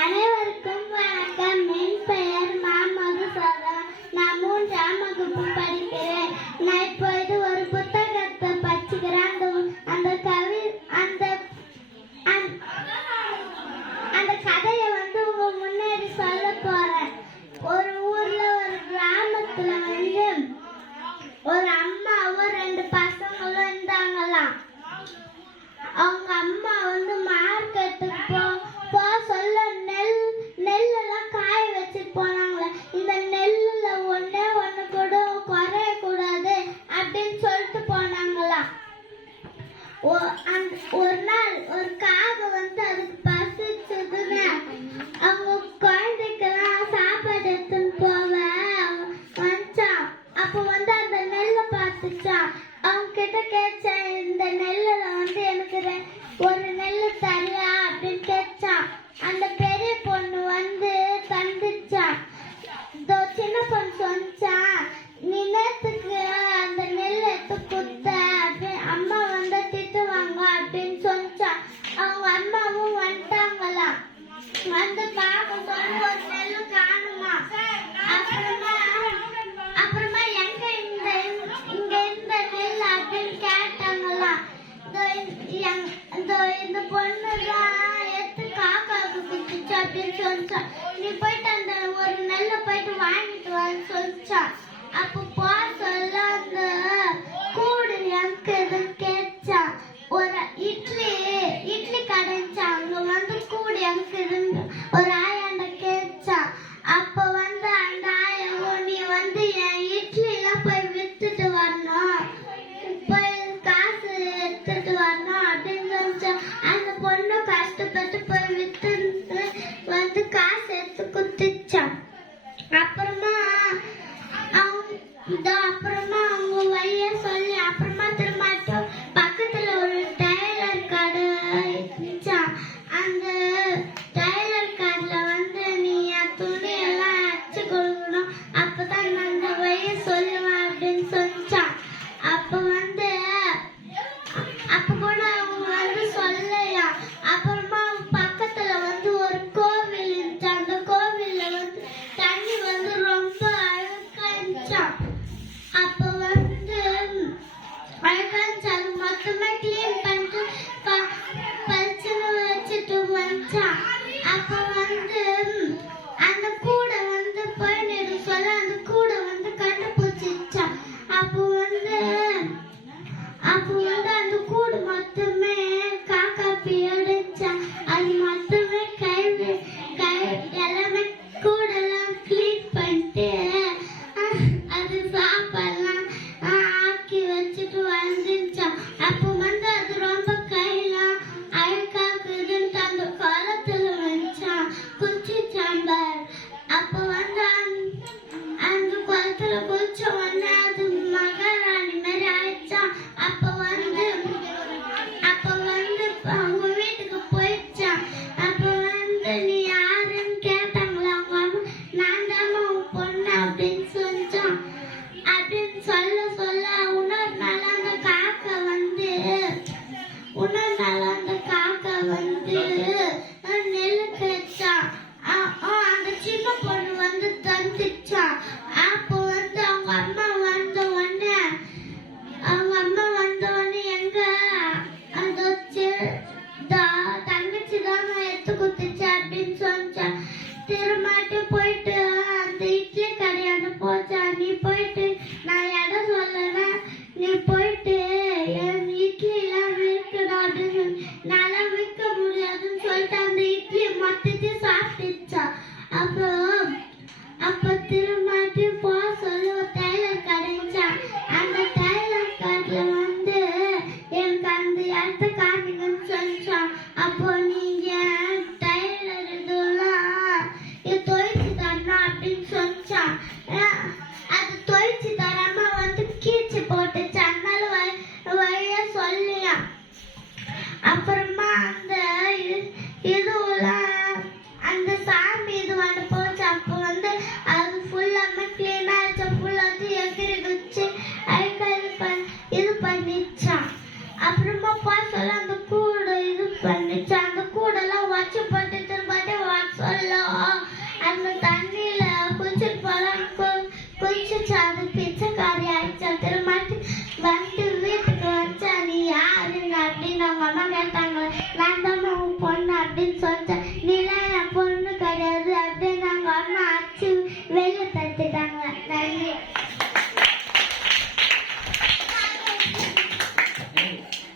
அனைவருக்கும் வணக்கம். என் பெயர் மதுசூதன். நான் 3ஆம் வகுப்பு படிக்கிறேன். நான் இப்போது ஒரு புத்தகத்தை படிச்சுக்கிறேன். அந்த கதையை உங்க முன்னாடி சொல்ல போறேன். ஒரு ஊர்ல ஒரு கிராமத்துல ஒரு அம்மாவும் 2 பசங்களும் இருந்தாங்களாம். அவங்க அம்மா மார்க்கெட்டுக்கு சொல்ல நெல்லெல்லாம் காய வச்சுட்டு போனாங்களே. இந்த நெல்லுல ஒண்ணு கூட குறைய கூடாது அப்படின்னு சொல்லிட்டு போனாங்களாம். ஒரு நாள் ஒரு காக அதுக்கு பசிச்சதுன்னு அவங்க குழந்தைக்கெல்லாம் சாப்பாடு எடுத்துன்னு போவ வந்துச்சான். அப்ப அந்த நெல்லை பார்த்துச்சான். அவங்க கிட்ட கேட்சேன், இந்த நெல்லுல எனக்கு ஒரு நெல்லு தரியா அப்படின்னு கேட்சான். அந்த பெரிய பொண்ணு தந்துச்சான். சின்ன பொண்ணு சொன்னான், நீ நேத்துக்கு அந்த நெல் எடுத்து குத்த அம்மா திட்டுவாங்க அப்படின்னு சொன்னான். அவங்க அம்மாவும் வந்துட்டாங்களாம். காக்க சொல்லி ஒரு நெல்லு காணுமா. அப்புறமா எங்க இங்க இருந்த நெல் அப்படின்னு கேட்டாங்களாம். இந்த பொண்ணுதான் எடுத்து காக்காவுக்கு குத்துச்சு அப்படின்னு சொல்லிச்சா. நீ போயிட்டு அந்த ஒரு நெல்லை போயிட்டு வாங்கிட்டு வான்னு சொல்லிச்சா. அப்போ சொல்ல அந்த கூடு எனக்கு எதுன்னு கேட்டா. ஒரு இட்லி கடைச்சா. அங்க கூடு எனக்கு இதுன்னு ஒரு ஆயாண்ட கேட்டா. அப்ப அந்த ஆயா, நீ என் இட்லி எல்லாம் போய் வித்துட்டு வரணும், போய் காசு எடுத்துட்டு வரணும் அப்படின்னு சொல்லிச்சா. அந்த பொண்ணு கஷ்டப்பட்டு போய் வித்து காசு எடுத்து குத்துச்சான். அப்புறமா அவங்க வழிய சொல்லி அப்புறமா திரும்ப பக்கத்துல ஒரு டைலர் கடை இருந்துச்சான். அந்த டைலர் கடையில நீ என் துணி எல்லாம் அடிச்சு கொடுக்கணும், அப்பதான் நான் அந்த வழிய சொல்லுவேன் அப்படின்னு சொல்லிச்சான். அப்ப கூட அவங்க சொல்லலையா. அப்புறமா பக்கத்துல ஒரு கோவில் இருந்துச்சு. அந்த கோவில்ல தண்ணி ரொம்ப அழுக்கா இருந்துச்சான். அப்ப அழுக்கா அது மொத்தமா கிளீன் பண்ணிட்டு பறிச்சுன்னு வச்சுட்டு வந்துச்சான். அப்ப அந்த கூடை போய் சொல்ல அந்த கூடை கண்டுபிடிச்சிருச்சான். அப்போ அந்த கூடு மொத்தமே காக்கா பிடிச்சா. அது மொத்தமே எல்லாமே கூடெல்லாம் கிளீன் பண்ணிட்டு அது சாப்பாடுலாம் ஆக்கி வச்சுட்டு வந்துச்சான். அப்போ அது ரொம்ப கையெல்லாம் அழுக்காக்குதுன்ட்டு அந்த குளத்துல வந்துச்சான். குச்சி சாம்பார். அப்போ அந்த குளத்துல குச்ச உடனே அது மகாராணி மாதிரி ஆயிடுச்சான். அப்ப அவங்க வீட்டுக்கு போயிடுச்சான். அப்ப நீ யாருன்னு கேட்டாங்களா. அவங்க அம்மா, நான் தான் உன் பொண்ணு அப்படின்னு சொல்லிச்சான். அப்படின்னு சொல்ல இன்னொரு நாள் அந்த காக்கா நெல்லு கேட்டான். அந்த சின்ன பொண்ணு தந்துச்சான். அப்போ அவங்க அம்மா வந்த உடனே எங்க அந்த தங்கச்சி தான் எடுத்து குத்துச்சு அப்படின்னு சொன்னா. திருமாட்டி போயிட்டு அந்த இட்லி கடையாண்டு போச்சா. நீ போயிட்டு நான் இடம் சொல்லனா, நீ போயிட்டு என் இட்லி எல்லாம் விற்கணும் அப்படின்னு சொல்லி, நல்லா விற்க முடியாதுன்னு சொல்லிட்டு அந்த இட்லி மொத்தத்தையும் சாப்பிட்டுச்சா. அப்ப திருமாட்டி சொல்லி ஒரு டைலர் கடைச்சா. அந்த டைலர் கடையில எனக்கு அந்த இடத்த காட்டுங்கன்னு சொல்லிச்சான். அப்போ நீங்க டைலர் இதெல்லாம் தொழிச்சு தரணும் பேசிச்சு அது பிச்சைக்காரி ஆயிடுச்சு திருமாட்டி வந்து வீட்டுக்கு வச்சா நீ யாருங்க அப்படின்னு அவங்க அம்மா கேட்டாங்க நான் தான் உன் பொண்ணு அப்படின்னு சொல்லிட்டேன்